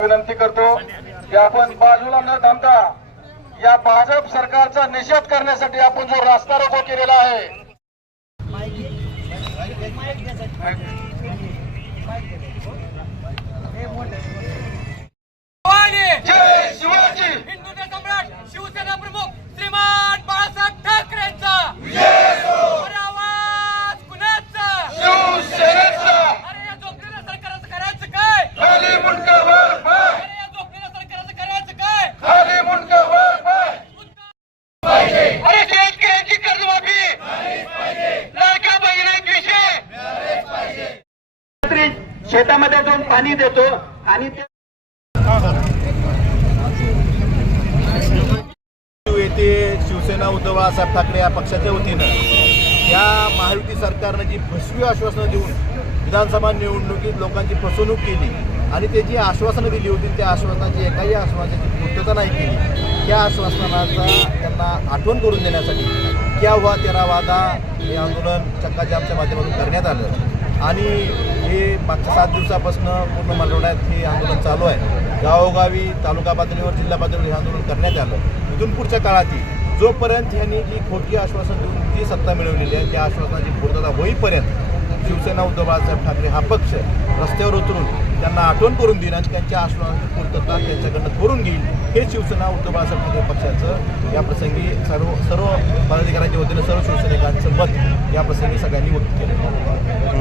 विनंती करतो की आपण बाजूला न थांबता या भाजप सरकारचा निषेध करण्यासाठी आपण जो रास्ता रोको केलेला आहे जय शिवाजी हिंदूचे सम्राट शिवसेना प्रमुख श्रीमान बाळासाहेब ठाकरेंचा आवाज कुणाचा शिवसेनेचा अरे या झोपलेल्या सरकारचं करायचं काय खाली मुंडका वर पाय अरे या झोपलेल्या सरकारचं करायचं काय खाली मुंडका वर पाय अरे शेतकऱ्यांची कर्जमाफी लाडक्या बहिणींविषयी शेतामध्ये जाऊन पाणी देतो आणि ते येथे शिवसेना उद्धव बाळासाहेब ठाकरे या पक्षाच्या वतीनं या महायुती सरकारनं जी फसवी आश्वासनं देऊन विधानसभा निवडणुकीत लोकांची फसवणूक केली आणि ते जी आश्वासनं दिली होती त्या आश्वासनाची एकाही आश्वासनाची पूर्तता नाही केली, त्या आश्वासनाचा त्यांना आठवण करून देण्यासाठी क्या हुआ तेरा वादा हे आंदोलन चक्काजामच्या माध्यमातून करण्यात आलं आणि हे मागच्या 7 दिवसापासून पूर्ण मराठवाड्यात हे आंदोलन चालू आहे. गावोगावी तालुका पातळीवर जिल्हा पातळीवर हे आंदोलन करण्यात आलं. इथून पुढच्या काळातही जोपर्यंत ह्यांनी जी खोटी आश्वासन देऊन जी सत्ता मिळवलेली आहे त्या आश्वासनाची पूर्तता होईपर्यंत शिवसेना उद्धव बाळासाहेब ठाकरे हा पक्ष रस्त्यावर उतरून त्यांना आठवण करून देईल आणि त्यांच्या आश्वासनाची पूर्तता त्यांच्याकडनं करून घेईल हे शिवसेना उद्धव बाळासाहेब ठाकरे पक्षाचं या प्रसंगी सर्व पदाधिकाऱ्यांच्या वतीनं सर्व शिवसैनिकांचं मत या प्रसंगी सगळ्यांनी व्यक्त केलं.